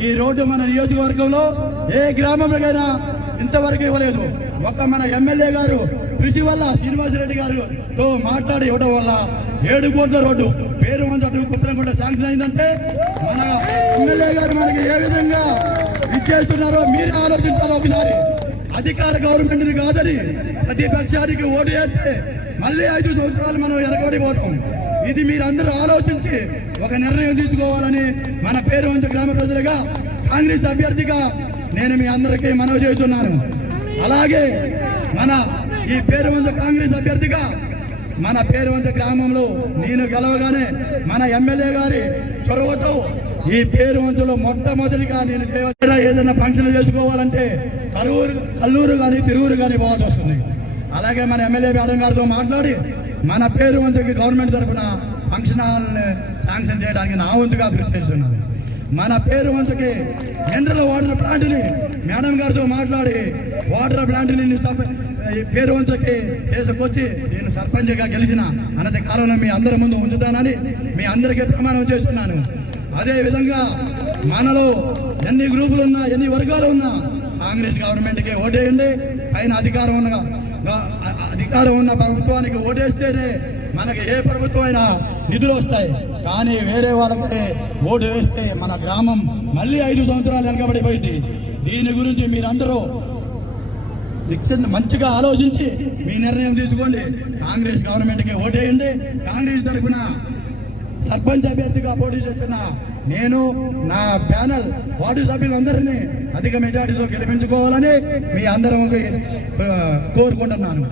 ఈ రోడ్డు మన నియోజకవర్గంలో ఏ గ్రామంలోకైనా ఇంతవరకు ఇవ్వలేదు. ఒక మన ఎమ్మెల్యే గారు కృషి వల్ల శ్రీనివాసరెడ్డి గారు తో మాట్లాడి ఇవ్వడం వల్ల ఏడు కోట్ల రోడ్డు పేరు మంది అటు కుప్పలకుంట శాంక్షన్ అయిందంటే మన ఎమ్మెల్యే గారు మనకి ఏ విధంగా ఇచ్చేస్తున్నారో. మీరు ఆలోచించాలి ఒకసారి. అధికార గవర్నమెంట్ కాదని ప్రతిపక్షానికి ఓటు వేస్తే మళ్ళీ ఐదు సంవత్సరాలు మనం వెనకబడిపోతాం ఇది మీరందరూ ఆలోచించి ఒక నిర్ణయం తీసుకోవాలని మన పేరు వంచ గ్రామ ప్రజలుగా కాంగ్రెస్ అభ్యర్థిగా నేను మీ అందరికీ మనవి చేస్తున్నాను. అలాగే మన ఈ పేరు వంచ కాంగ్రెస్ అభ్యర్థిగా మన పేరు వంచ గ్రామంలో నేను గెలవగానే మన ఎమ్మెల్యే గారి చొరవతో ఈ పేరు వంతులో మొట్టమొదటిగా నేను ఏదైనా ఫంక్షన్ చేసుకోవాలంటే కరూరు కల్లూరు కానీ తిరువురు కానీ పోవాల్సి వస్తుంది. అలాగే మన ఎమ్మెల్యే మేడం గారితో మాట్లాడి మన పేరు వంతుకి గవర్నమెంట్ తరఫున ఫంక్షన్ హాల్ని శాంక్షన్ చేయడానికి నా వంతుగా కృషి చేస్తున్నాను. మన పేరు వంతుకి ఎండ్రల వాటర్ ప్లాంట్ని మేడం గారితో మాట్లాడి వాటర్ ప్లాంట్ని ఈ పేరు వంతుకి చేసుకొచ్చి నేను సర్పంచ్గా గెలిచిన అన్నది కాలంలో మీ అందరి ముందు ఉంచుతానని మీ అందరికీ ప్రమాణం చేస్తున్నాను. అదే విధంగా మనలో ఎన్ని గ్రూపులు ఉన్నా ఎన్ని వర్గాలు ఉన్నా కాంగ్రెస్ గవర్నమెంట్కి ఓటేయండి. పైన అధికారం ఉన్న అధికారం ఉన్న ప్రభుత్వానికి ఓటేస్తేనే మనకి ఏ ప్రభుత్వం అయినా నిధులు వస్తాయి. కానీ వేరే వాళ్ళకి ఓటు వేస్తే మన గ్రామం మళ్ళీ ఐదు సంవత్సరాలు వెనకబడిపోయింది. దీని గురించి మీరందరూ మంచిగా ఆలోచించి మీ నిర్ణయం తీసుకోండి. కాంగ్రెస్ గవర్నమెంట్కి ఓటేయండి. కాంగ్రెస్ తరఫున సర్పంచ్ అభ్యర్థిగా పోటీ చేస్తున్న నేను నా ప్యానల్ వార్డు సభ్యులందరినీ అధిక మెజార్టీతో గెలిపించుకోవాలని మీ అందరం కోరుకుంటున్నాను.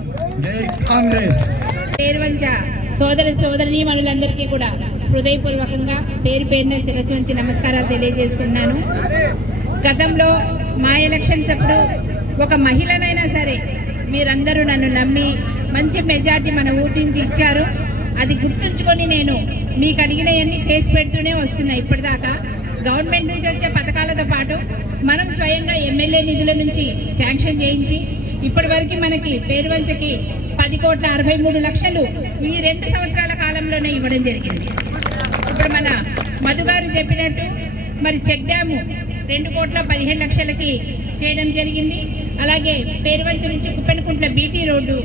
జై కాంగ్రెస్. సోదర సోదరిని మనులందరికీ కూడా హృదయపూర్వకంగా పేరు పేరున శిరస్సు నుంచి నమస్కారాలు తెలియజేసుకున్నాను గతంలో మా ఎలక్షన్స్ అప్పుడు ఒక మహిళనైనా సరే మీరందరూ నన్ను నమ్మి మంచి మెజార్టీ మన ఊటి నుంచి ఇచ్చారు. అది గుర్తుంచుకొని నేను మీకు అడిగినవన్నీ చేసి పెడుతూనే వస్తున్నా ఇప్పటిదాకా. గవర్నమెంట్ నుంచి వచ్చే పథకాలతో పాటు మనం స్వయంగా ఎమ్మెల్యే నిధుల నుంచి శాంక్షన్ చేయించి ఇప్పటి వరకు మనకి పేరువంచకి పది కోట్ల అరవై మూడు లక్షలు ఈ రెండు సంవత్సరాల కాలంలోనే ఇవ్వడం జరిగింది. ఇప్పుడు మన మధుగారు చెప్పినట్టు మరి చెక్ డ్యాము రెండు కోట్ల పదిహేను లక్షలకి చేయడం జరిగింది. అలాగే పేరువంచ నుంచి కుప్పెనకుంట్ల బీటీ రోడ్డు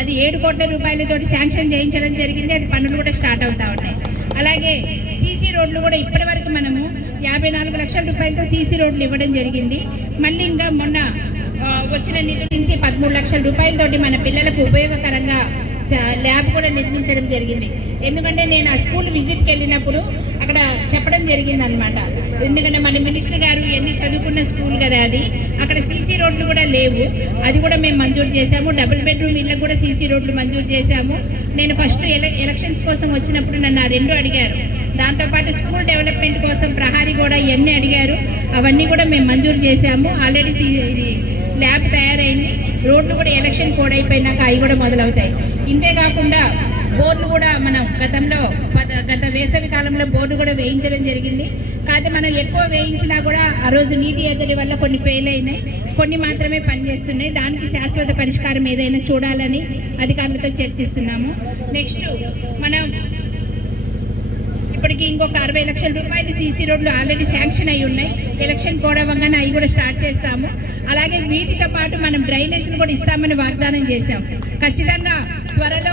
అది ఏడు కోట్ల రూపాయలతో శాంక్షన్ చేయించడం జరిగింది అది పనులు కూడా స్టార్ట్ అవుతా ఉన్నాయి. అలాగే సీసీ రోడ్లు కూడా ఇప్పటి వరకు మనము యాభై నాలుగు లక్షల రూపాయలతో సీసీ రోడ్లు ఇవ్వడం జరిగింది. మళ్ళీ ఇంకా మొన్న వచ్చిన నిధుల నుంచి పదమూడు లక్షల రూపాయలతోటి మన పిల్లలకు ఉపయోగకరంగా ల్యాబ్ కూడా నిర్మించడం జరిగింది. ఎందుకంటే నేను ఆ స్కూల్ విజిట్కి వెళ్ళినప్పుడు అక్కడ చెప్పడం జరిగింది అనమాట ఎందుకంటే మన మినిస్టర్ గారు ఎన్ని చదువుకున్న స్కూల్ కదా అది. అక్కడ సీసీ రోడ్లు కూడా లేవు. అది కూడా మేము మంజూరు చేశాము. డబుల్ బెడ్రూమ్ ఇళ్ళకు కూడా సీసీ రోడ్లు మంజూరు చేశాము. నేను ఫస్ట్ ఎలక్షన్స్ కోసం వచ్చినప్పుడు నన్ను ఆ రెండు అడిగారు. దాంతోపాటు స్కూల్ డెవలప్మెంట్ కోసం ప్రహారీ కూడా ఇవన్నీ అడిగారు. అవన్నీ కూడా మేము మంజూరు చేశాము. ఆల్రెడీ ఇది ల్యాబ్ తయారైంది. రోడ్లు కూడా ఎలక్షన్ కోడ్ అయిపోయినాక అవి కూడా మొదలవుతాయి. ఇంతే కాకుండా బోర్డు కూడా మనం గతంలో గత వేసవి కాలంలో బోర్డు కూడా వేయించడం జరిగింది. కాకపోతే మనం ఎక్కువ వేయించినా కూడా ఆ రోజు నీటి ఎద్దడి వల్ల కొన్ని ఫెయిల్ అయినాయి. కొన్ని మాత్రమే పనిచేస్తున్నాయి. దానికి శాశ్వత పరిష్కారం ఏదైనా చూడాలని అధికారులతో చర్చిస్తున్నాము. నెక్స్ట్ మనం ఇప్పటికి ఇంకొక అరవై లక్షల రూపాయలు సీసీ రోడ్లు ఆల్రెడీ శాంక్షన్ అయి ఉన్నాయి. ఎలక్షన్ కూడా అవి కూడా స్టార్ట్ చేస్తాము. అలాగే వీటితో పాటు మనం డ్రైనేజ్ను కూడా ఇస్తామని వాగ్దానం చేశాం. ఖచ్చితంగా త్వరలో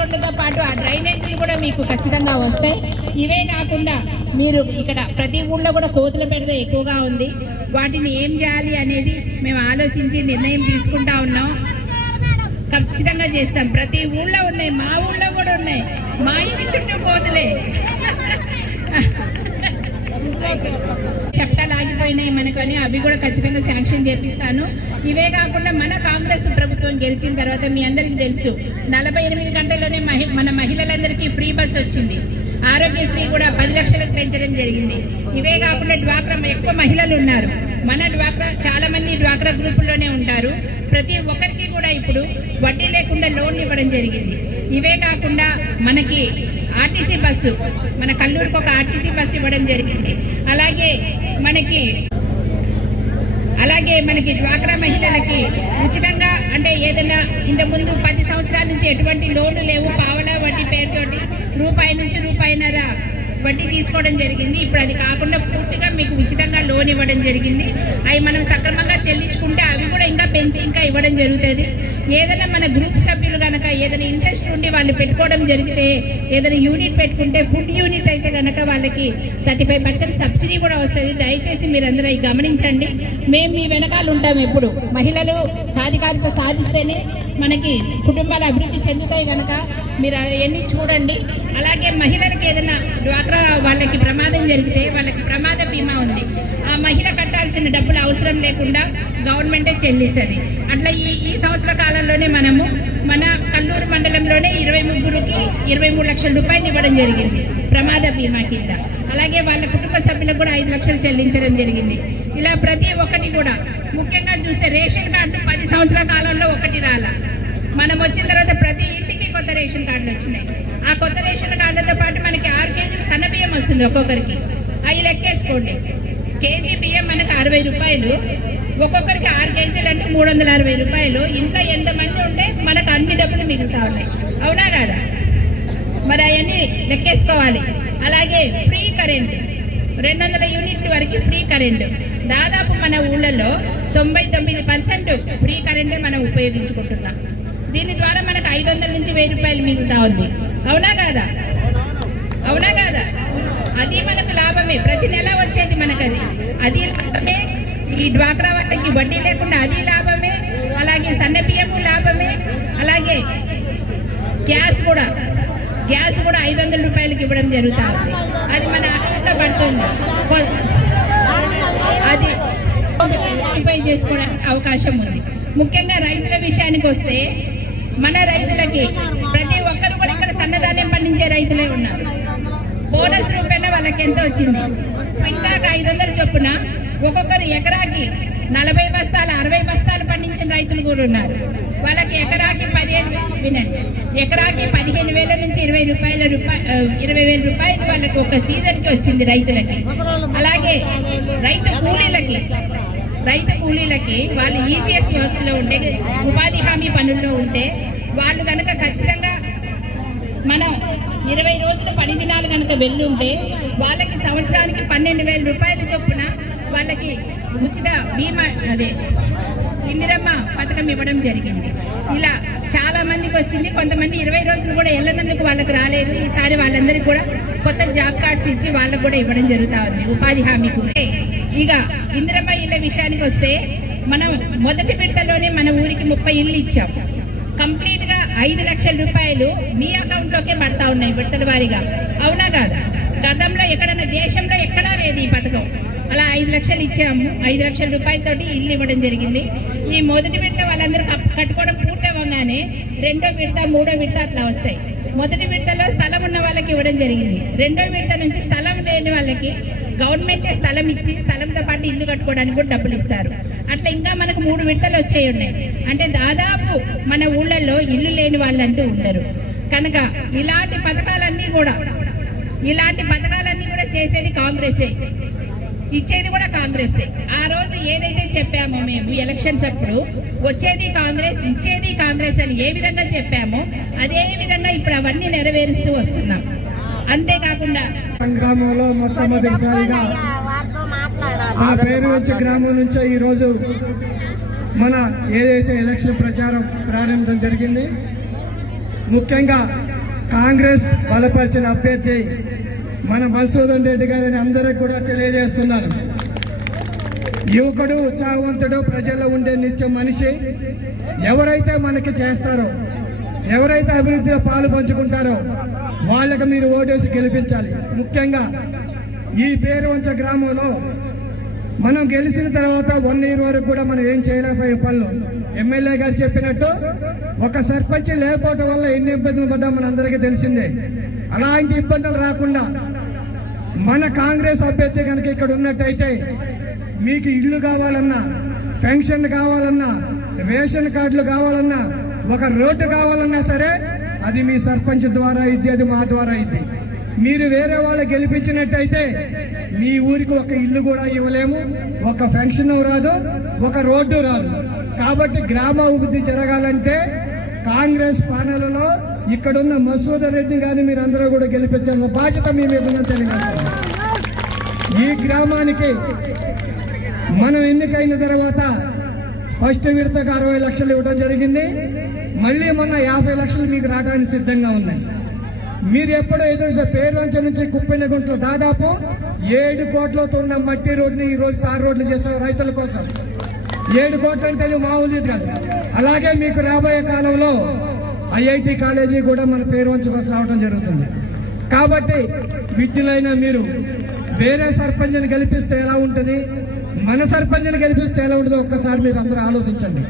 రోడ్లతో పాటు ఆ డ్రైనేజీలు కూడా మీకు ఖచ్చితంగా వస్తాయి. ఇవే కాకుండా మీరు ఇక్కడ ప్రతి ఊళ్ళో కూడా కోతుల పెడత ఎక్కువగా ఉంది. వాటిని ఏం చేయాలి అనేది మేము ఆలోచించి నిర్ణయం తీసుకుంటా ఉన్నాం. ఖచ్చితంగా చేస్తాం. ప్రతి ఊళ్ళో ఉన్నాయి. మా ఊళ్ళో కూడా ఉన్నాయి. మా ఇంటి చుట్టూ పోతులే చట్టాలు ఆగిపోయినాయి మనకని అవి కూడా ఖచ్చితంగా శాంక్షన్ చేపిస్తాను. ఇవే కాకుండా మన కాంగ్రెస్ ప్రభుత్వం గెలిచిన తర్వాత మీ అందరికీ తెలుసు నలభై ఎనిమిది గంటల్లోనే మహి మన మహిళలందరికీ ఫ్రీ బస్ వచ్చింది. ఆరోగ్యశ్రీ కూడా పది లక్షలకు పెంచడం జరిగింది. ఇవే కాకుండా డ్వాక్రా ఎక్కువ మహిళలు ఉన్నారు. మన డ్వాక్రా చాలా మంది డ్వాక్రా గ్రూపుల్లోనే ఉంటారు. ప్రతి ఒక్కరికి కూడా ఇప్పుడు వడ్డీ లేకుండా లోన్ ఇవ్వడం జరిగింది. ఇవే కాకుండా మనకి ఆర్టీసీ బస్సు. మన కల్లూరుకు ఒక ఆర్టీసీ బస్సు ఇవ్వడం జరిగింది. అలాగే మనకి అలాగే మనకి డ్వాక్రా మహిళలకి ఉచితంగా అంటే ఏదైనా ఇంత ముందు పది సంవత్సరాల నుంచి ఎటువంటి లోన్లు లేవు. పావలా వడ్డీ పేరుతోటి రూపాయి నుంచి రూపాయిన్నర వడ్డీ తీసుకోవడం జరిగింది. ఇప్పుడు అది కాకుండా పూర్తిగా మీకు ఉచితంగా లోన్ ఇవ్వడం జరిగింది. అవి మనం సక్రమంగా చెల్లించుకుంటే అవి కూడా ఇంకా పెంచి ఇంకా ఇవ్వడం జరుగుతుంది. ఏదైనా మన గ్రూప్ సభ్యులు కనుక ఏదైనా ఇంట్రెస్ట్ ఉండి వాళ్ళు పెట్టుకోవడం జరిగితే ఏదైనా యూనిట్ పెట్టుకుంటే ఫుడ్ యూనిట్ అయితే కనుక వాళ్ళకి థర్టీ ఫైవ్ పర్సెంట్ సబ్సిడీ కూడా వస్తుంది. దయచేసి మీరందరూ గమనించండి. మేము మీ వెనకాల ఉంటాం ఎప్పుడు. మహిళలు సాధికారిత సాధిస్తేనే మనకి కుటుంబాలు అభివృద్ధి చెందుతాయి కనుక మీరు అవన్నీ చూడండి. అలాగే మహిళలకు ఏదైనా డ్వాక్రా వాళ్ళకి ప్రమాదం జరిగితే వాళ్ళకి ప్రమాద బీమా ఉంది. ఆ మహిళ కట్టాల్సిన డబ్బులు అవసరం లేకుండా గవర్నమెంటే చెల్లిస్తుంది. అట్లా ఈ ఈ సంవత్సర కాలంలోనే మనము మన కల్లూరు మండలంలోనే ఇరవై ముగ్గురికి ఇరవై మూడు లక్షల రూపాయలు ఇవ్వడం జరిగింది ప్రమాద బీమా కింద. అలాగే వాళ్ళ కుటుంబ సభ్యులకు కూడా ఐదు లక్షలు చెల్లించడం జరిగింది. ఇలా ప్రతి ఒక్కటి కూడా ముఖ్యంగా చూస్తే రేషన్ కార్డు పది సంవత్సరాల కాలంలో ఒకటి రాలా. మనం వచ్చిన తర్వాత ప్రతి ఇంటికి కొత్త రేషన్ కార్డులు వచ్చినాయి. ఆ కొత్త రేషన్ కార్డులతో పాటు మనకి ఆరు కేజీలు సన్న బియ్యం వస్తుంది ఒక్కొక్కరికి. అవి లెక్కేసుకోండి. కేజీ బియ్యం మనకు అరవై రూపాయలు. ఒక్కొక్కరికి ఆరు కేజీలు అంటే మూడు వందల అరవై రూపాయలు. ఇంట్లో ఎంతమంది ఉంటే మనకు అన్ని డబ్బులు మిగులుతా ఉన్నాయి. అవునా కాదా? మరి అవన్నీ లెక్కేసుకోవాలి. అలాగే ఫ్రీ కరెంట్. రెండు వందల యూనిట్ వరకు ఫ్రీ కరెంటు. దాదాపు మన ఊళ్ళలో తొంభై తొమ్మిది పర్సెంట్ ఫ్రీ కరెంట్ మనం ఉపయోగించుకుంటున్నాం. దీని ద్వారా మనకు ఐదు వందల నుంచి వెయ్యి రూపాయలు మిగులుతా ఉంది. అవునా కాదా? అవునా కాదా? అది మనకు లాభమే. ప్రతి నెల వచ్చేది మనకు అది అది లాభమే. ఈ డ్వాక్రా వాళ్ళకి వడ్డీ లేకుండా అది లాభమే అలాగే సన్న బియ్యము లాభమే అలాగే గ్యాస్ కూడా గ్యాస్ కూడా ఐదు వందల రూపాయలకి ఇవ్వడం జరుగుతుంది. అది మన అకౌంట్లో పడుతుంది. అది ఆక్యుపై చేసుకోవడానికి అవకాశం ఉంది. ముఖ్యంగా రైతుల విషయానికి వస్తే మన రైతులకి ప్రతి ఒక్కరు కూడా ఇక్కడ సన్నధాన్యం పండించే రైతులే ఉన్నారు. బోనస్ రూపేణ వాళ్ళకి ఎంత వచ్చింది? ఇంకా ఐదు వందలు చొప్పున ఒక్కొక్కరు ఎకరాకి నలభై బస్తాలు అరవై బస్తాలు పండించిన రైతులు కూడా ఉన్నారు. వాళ్ళకి ఎకరాకి పదిహేను వినండి ఎకరాకి పదిహేను వేల నుంచి ఇరవై రూపాయల రూపాయ ఇరవై వేల రూపాయలు వాళ్ళకి ఒక సీజన్కి వచ్చింది రైతులకి. అలాగే రైతు కూలీలకి రైతు కూలీలకి వాళ్ళు ఈజీఎస్ వర్క్స్లో ఉపాధి హామీ పనుల్లో ఉంటే వాళ్ళు కనుక ఖచ్చితంగా మనం ఇరవై రోజుల పని దినాలు కనుక వెళ్ళుంటే వాళ్ళకి సంవత్సరానికి పన్నెండు వేల రూపాయల చొప్పున వాళ్ళకి ఉచిత బీమా అదే ఇందిరమ్మ పథకం ఇవ్వడం జరిగింది. ఇలా చాలా మందికి వచ్చింది. కొంతమంది ఇరవై రోజులు కూడా వెళ్ళినందుకు వాళ్ళకి రాలేదు. ఈసారి వాళ్ళందరికీ కూడా కొత్త జాబ్ కార్డ్స్ ఇచ్చి వాళ్ళకు కూడా ఇవ్వడం జరుగుతా ఉంది. ఉపాధి హామీ కూడా. ఇక ఇందిరమ్మ ఇళ్ళ విషయానికి వస్తే మనం మొదటి విడతలోనే మన ఊరికి ముప్పై ఇల్లు ఇచ్చాం. కంప్లీట్గా ఐదు లక్షల రూపాయలు మీ అకౌంట్ లోకే పడతా ఉన్నాయి విడతల వారీగా. అవునా కాదా? గతంలో ఎక్కడన్నా దేశంలో ఎక్కడా లేదు ఈ పథకం. అలా ఐదు లక్షలు ఇచ్చాము. ఐదు లక్షల రూపాయలతోటి ఇల్లు ఇవ్వడం జరిగింది. ఈ మొదటి విడత వాళ్ళందరూ కట్టుకోవడం పూర్తవగానే రెండో విడత మూడో విడత అట్లా వస్తాయి. మొదటి విడతలో స్థలం ఉన్న వాళ్ళకి ఇవ్వడం జరిగింది. రెండో విడత నుంచి స్థలం లేని వాళ్ళకి గవర్నమెంటే స్థలం ఇచ్చి స్థలంతో పాటు ఇల్లు కట్టుకోవడానికి కూడా డబ్బులు ఇస్తారు. అట్లా ఇంకా మనకు మూడు విడతలు వచ్చేవి ఉన్నాయి. అంటే దాదాపు మన ఊళ్ళల్లో ఇల్లు లేని వాళ్ళంటూ ఉండరు. కనుక ఇలాంటి పథకాలన్నీ కూడా ఇలాంటి పథకాలన్నీ కూడా చేసేది కాంగ్రెసే. ఇచ్చేది కూడా కాంగ్రెస్. ఆ రోజు ఏదైతే చెప్పామో మేము ఎలక్షన్స్ అప్పుడు వచ్చేది కాంగ్రెస్ ఇచ్చేది కాంగ్రెస్ అని ఏ విధంగా చెప్పామో అదే విధంగా ఇప్పుడు అవన్నీ నెరవేరుస్తూ వస్తున్నాం. అంతేకాకుండా గ్రామంలో మొట్టమొదటిసారిగా మన పేరు వచ్చే గ్రామం నుంచే ఈరోజు మన ఏదైతే ఎలక్షన్ ప్రచారం ప్రారంభం జరిగింది ముఖ్యంగా కాంగ్రెస్ బలపరిచిన అభ్యర్థి మన మధుసూదన్ రెడ్డి గారిని అందరికి కూడా తెలియజేస్తున్నాను. యువకుడు ఉత్సాహవంతుడు ప్రజల్లో ఉండే నిత్య మనిషి. ఎవరైతే మనకి చేస్తారో ఎవరైతే అభివృద్ధిలో పాలు పంచుకుంటారో వాళ్ళకి మీరు ఓటేసి గెలిపించాలి. ముఖ్యంగా ఈ పేరు వంచ గ్రామంలో మనం గెలిచిన తర్వాత వన్ ఇయర్ వరకు కూడా మనం ఏం చేయలేకపోయే పనులు. ఎమ్మెల్యే గారు చెప్పినట్టు ఒక సర్పంచ్ లేకపోవటం వల్ల ఎన్ని ఇబ్బందులు పడ్డా మన అందరికీ తెలిసిందే. అలాంటి ఇబ్బందులు రాకుండా మన కాంగ్రెస్ అభ్యర్థి కనుక ఇక్కడ ఉన్నట్టయితే మీకు ఇల్లు కావాలన్నా పెన్షన్ కావాలన్నా రేషన్ కార్డులు కావాలన్నా ఒక రోడ్డు కావాలన్నా సరే అది మీ సర్పంచ్ ద్వారా ఇది అది మా ద్వారా ఇది మీరు వేరే వాళ్ళు గెలిపించినట్టయితే మీ ఊరికి ఒక ఇల్లు కూడా ఇవ్వలేము ఒక పెన్షన్ రాదు ఒక రోడ్డు రాదు. కాబట్టి గ్రామ అభివృద్ధి జరగాలంటే కాంగ్రెస్ పాలనలో ఇక్కడున్న మసూద రెడ్డి కానీ మీరు అందరూ కూడా గెలిపించాల్సిన బాధ్యత మీ మీద తెలియదు ఈ గ్రామానికి మనం ఎన్నికైన తర్వాత ఫస్ట్ విడతకు అరవై లక్షలు ఇవ్వడం జరిగింది. మళ్ళీ మొన్న యాభై లక్షలు మీకు రావడానికి సిద్ధంగా ఉన్నాయి. మీరు ఎప్పుడో ఎదురు పేర్లోంచి నుంచి కుప్పిన గుంటలు దాదాపు ఏడు కోట్లతో ఉన్న మట్టి రోడ్ని ఈ రోజు తారు రోడ్లు చేసిన రైతుల కోసం. ఏడు కోట్లు అంటే మామూలు కాదు. అలాగే మీకు రాబోయే కాలంలో ఐఐటి కాలేజీ కూడా మన పేరు వంచుకోసం రావడం జరుగుతుంది. కాబట్టి విద్యులైన మీరు వేరే సర్పంచ్ని గెలిపిస్తే ఎలా ఉంటుంది? మన సర్పంచ్ని గెలిపిస్తే ఎలా ఉంటుందో ఒక్కసారి మీరు అందరూ ఆలోచించండి.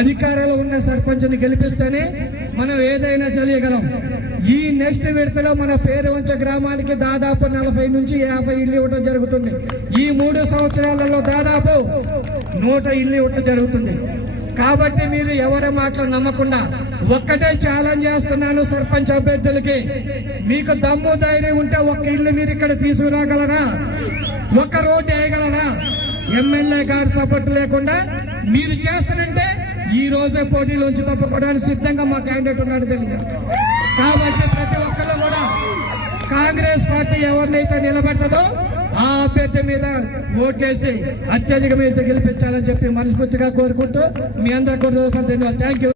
అధికారంలో ఉన్న సర్పంచ్ని గెలిపిస్తేనే మనం ఏదైనా చేయగలం. ఈ నెక్స్ట్ విడతలో మన పేరువంచ గ్రామానికి దాదాపు నలభై నుంచి యాభై ఇల్లు ఇవ్వడం జరుగుతుంది. ఈ మూడు సంవత్సరాలలో దాదాపు నూట ఇల్లు ఇవ్వడం జరుగుతుంది. కాబట్టి మీరు ఎవరి మాటలు నమ్మకుండా ఒక్కటే ఛాలెంజ్ చేస్తున్నాను సర్పంచ్ అభ్యర్థులకి. మీకు దమ్ము ధైర్యం ఉంటే ఒక్క ఇల్లు మీరు ఇక్కడ తీసుకురాగలరా? ఒక్క రోడ్డు వేయగలరా? ఎమ్మెల్యే గారి సపోర్ట్ లేకుండా మీరు చేస్తారంటే ఈ రోజే పోటీలోంచి తప్పుకోవడానికి సిద్ధంగా మా క్యాండిడేట్ ఉన్నాడు తెలియదు కాబట్టి ప్రతి ఒక్కరు కూడా కాంగ్రెస్ పార్టీ ఎవరినైతే నిలబెట్టదో ఆ అభ్యర్థి మీద ఓటేసి అత్యధిక మీద గెలిపించాలని చెప్పి మనస్ఫూర్తిగా కోరుకుంటూ మీ అందరికీ థ్యాంక్ యూ